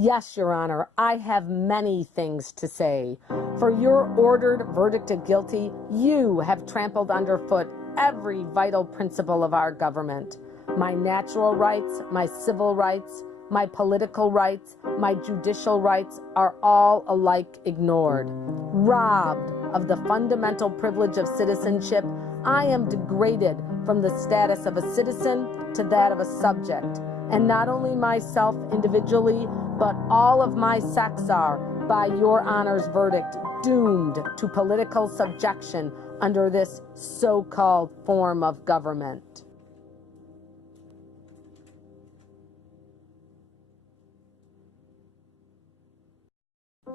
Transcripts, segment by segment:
Yes, Your Honor, I have many things to say. For your ordered verdict of guilty, you have trampled underfoot every vital principle of our government. My natural rights, my civil rights, my political rights, my judicial rights are all alike ignored. Robbed of the fundamental privilege of citizenship, I am degraded from the status of a citizen to that of a subject. And not only myself individually, but all of my sex are, by your Honor's verdict, doomed to political subjection under this so-called form of government.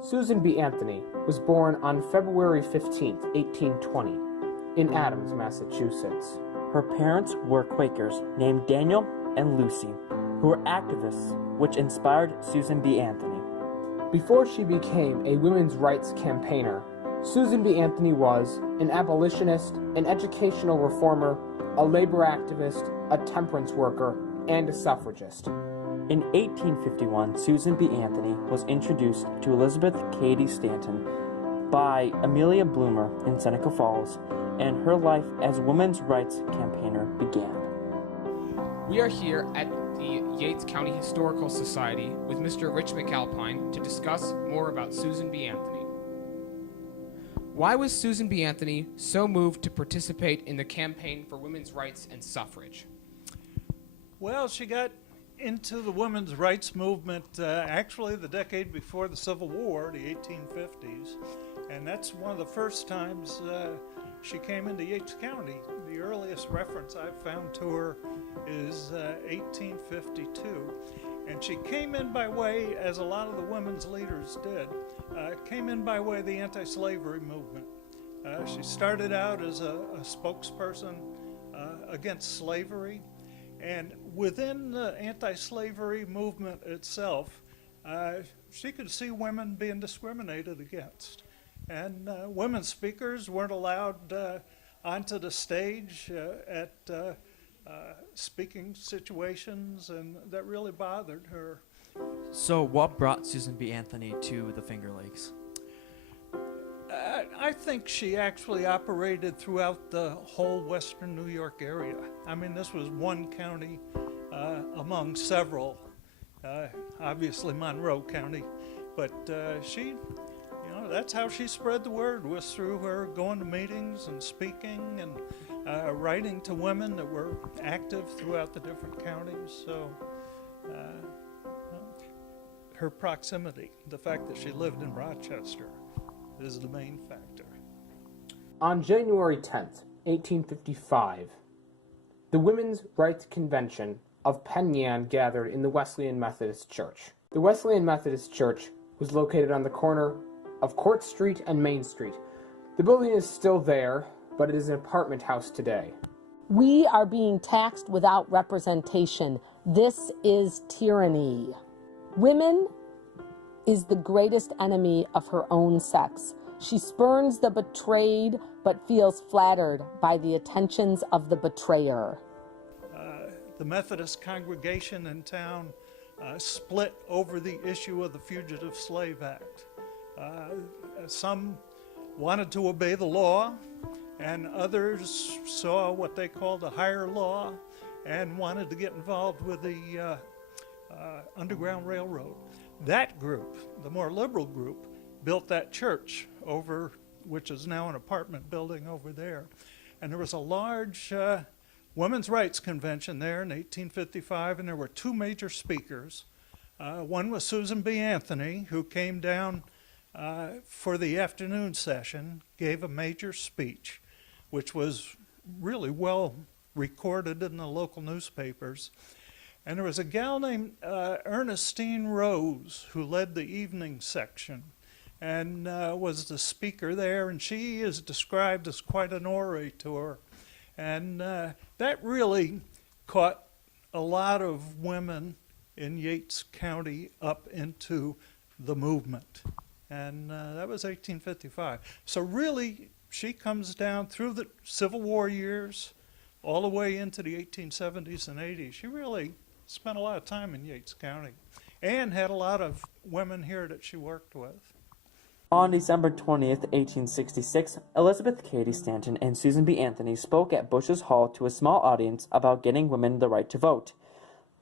Susan B. Anthony was born on February 15, 1820, in Adams, Massachusetts. Her parents were Quakers named Daniel and Lucy, who were activists, which inspired Susan B. Anthony. Before she became a women's rights campaigner, Susan B. Anthony was an abolitionist, an educational reformer, a labor activist, a temperance worker, and a suffragist. In 1851, Susan B. Anthony was introduced to Elizabeth Cady Stanton by Amelia Bloomer in Seneca Falls, and her life as a women's rights campaigner began. We are here at the Yates County Historical Society with Mr. Rich McAlpine to discuss more about Susan B. Anthony. Why was Susan B. Anthony so moved to participate in the campaign for women's rights and suffrage? Well, she got into the women's rights movement actually the decade before the Civil War, the 1850s, and that's one of the first times she came into Yates County. The earliest reference I've found to her is 1852, and she came in by way, as a lot of the women's leaders did, came in by way of the anti-slavery movement. She started out as a spokesperson against slavery, and within the anti-slavery movement itself, she could see women being discriminated against. And women speakers weren't allowed onto the stage at speaking situations, and that really bothered her. So what brought Susan B. Anthony to the Finger Lakes? I think she actually operated throughout the whole western New York area. I mean, this was one county among several, obviously Monroe County, but she, that's how she spread the word, was through her going to meetings and speaking and writing to women that were active throughout the different counties. So her proximity, the fact that she lived in Rochester, is the main factor. On January 10th, 1855, the Women's Rights Convention of Penn Yan gathered in the Wesleyan Methodist Church. The Wesleyan Methodist Church was located on the corner of Court Street and Main Street. The building is still there, but it is an apartment house today. We are being taxed without representation. This is tyranny. Women is the greatest enemy of her own sex. She spurns the betrayed, but feels flattered by the attentions of the betrayer. The Methodist congregation in town split over the issue of the Fugitive Slave Act. Some wanted to obey the law, and others saw what they called a higher law and wanted to get involved with the Underground Railroad. That group, the more liberal group, built that church over, which is now an apartment building over there. And there was a large women's rights convention there in 1855, and there were two major speakers. One was Susan B. Anthony, who came down for the afternoon session, gave a major speech, which was really well recorded in the local newspapers. And there was a gal named Ernestine Rose who led the evening section and was the speaker there, and she is described as quite an orator. And that really caught a lot of women in Yates County up into the movement. And that was 1855. So really, she comes down through the Civil War years, all the way into the 1870s and 80s. She really spent a lot of time in Yates County. and had a lot of women here that she worked with. On December 20th, 1866, Elizabeth Cady Stanton and Susan B. Anthony spoke at Bush's Hall to a small audience about getting women the right to vote.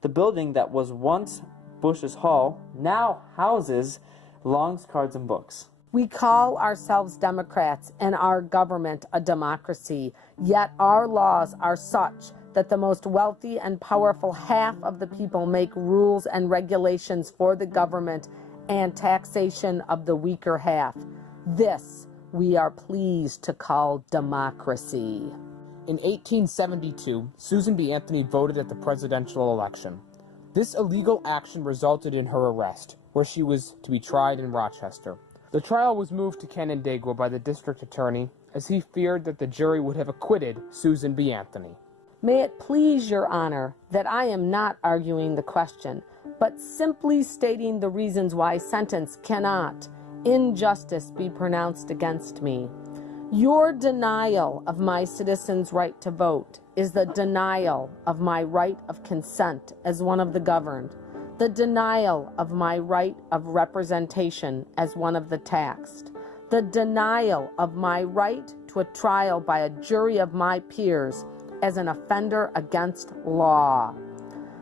The building that was once Bush's Hall now houses Long's Cards and Books. We call ourselves Democrats and our government a democracy, yet our laws are such that the most wealthy and powerful half of the people make rules and regulations for the government and taxation of the weaker half. This we are pleased to call democracy. In 1872, Susan B. Anthony voted at the presidential election. This illegal action resulted in her arrest, where she was to be tried in Rochester. The trial was moved to Canandaigua by the district attorney, as he feared that the jury would have acquitted Susan B. Anthony. May it please your honor that I am not arguing the question, but simply stating the reasons why sentence cannot, in justice, be pronounced against me. Your denial of my citizens' right to vote is the denial of my right of consent as one of the governed, the denial of my right of representation as one of the taxed, the denial of my right to a trial by a jury of my peers as an offender against law.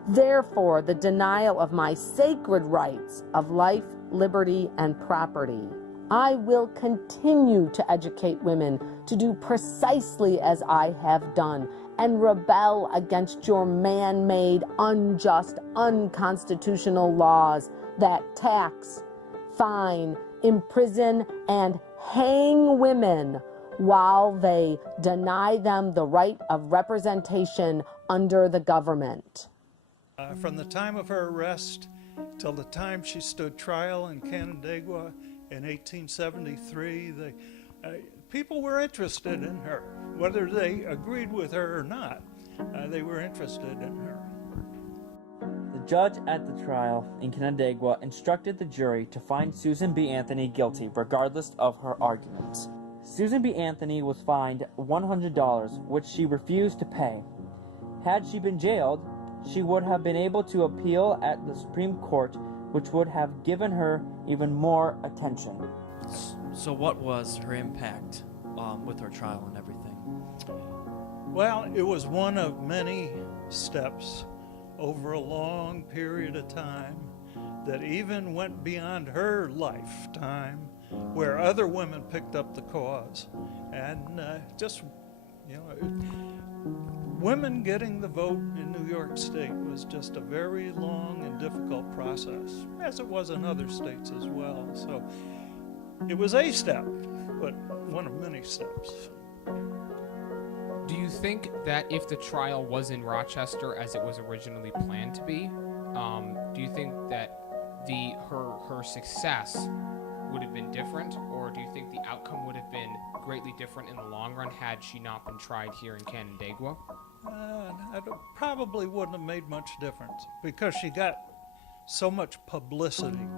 Therefore, the denial of my sacred rights of life, liberty, and property. I will continue to educate women to do precisely as I have done and rebel against your man-made, unjust, unconstitutional laws that tax, fine, imprison, and hang women while they deny them the right of representation under the government. From the time of her arrest till the time she stood trial in Canandaigua in 1873, people were interested in her. Whether they agreed with her or not, they were interested in her. The judge at the trial in Canandaigua instructed the jury to find Susan B. Anthony guilty regardless of her arguments. Susan B. Anthony was fined $100, which she refused to pay. Had she been jailed, she would have been able to appeal at the Supreme Court, which would have given her even more attention. So what was her impact with her trial and everything? Well, it was one of many steps over a long period of time that even went beyond her lifetime, where other women picked up the cause. And women getting the vote in New York State was just a very long and difficult process, as it was in other states as well. So it was a step, but one of many steps. Do you think that if the trial was in Rochester as it was originally planned to be, do you think that her success would have been different, or do you think the outcome would have been greatly different in the long run had she not been tried here in Canandaigua? Probably wouldn't have made much difference because she got so much publicity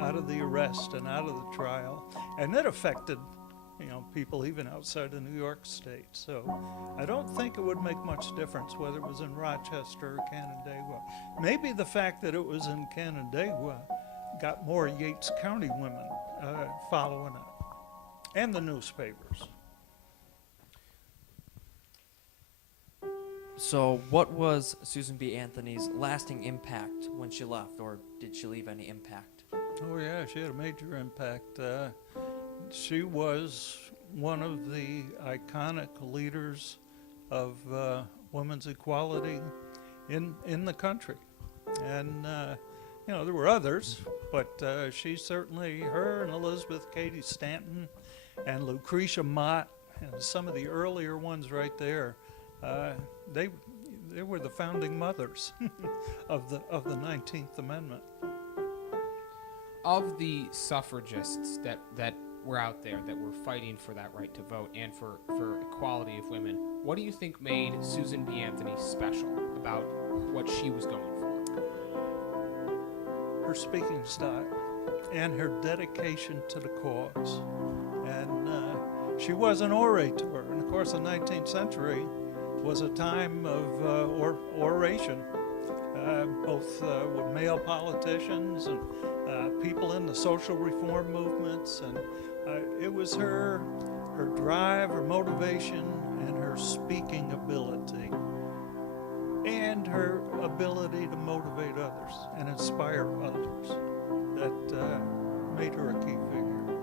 out of the arrest and out of the trial, and it affected people even outside of New York State. So I don't think it would make much difference whether it was in Rochester or Canandaigua. Maybe the fact that it was in Canandaigua got more Yates County women following it, and the newspapers. So what was Susan B. Anthony's lasting impact when she left, or did she leave any impact? Oh yeah, she had a major impact. She was one of the iconic leaders of women's equality in the country. And there were others, but she certainly, her and Elizabeth Cady Stanton and Lucretia Mott and some of the earlier ones right there, they were the founding mothers of the 19th Amendment. Of the suffragists that were out there that were fighting for that right to vote and for equality of women, what do you think made Susan B. Anthony special about what she was going for? Her speaking style and her dedication to the cause. And she was an orator. And of course, the 19th century was a time of oration. both with male politicians and people in the social reform movements. And it was her drive, her motivation, and her speaking ability, and her ability to motivate others and inspire others that made her a key figure.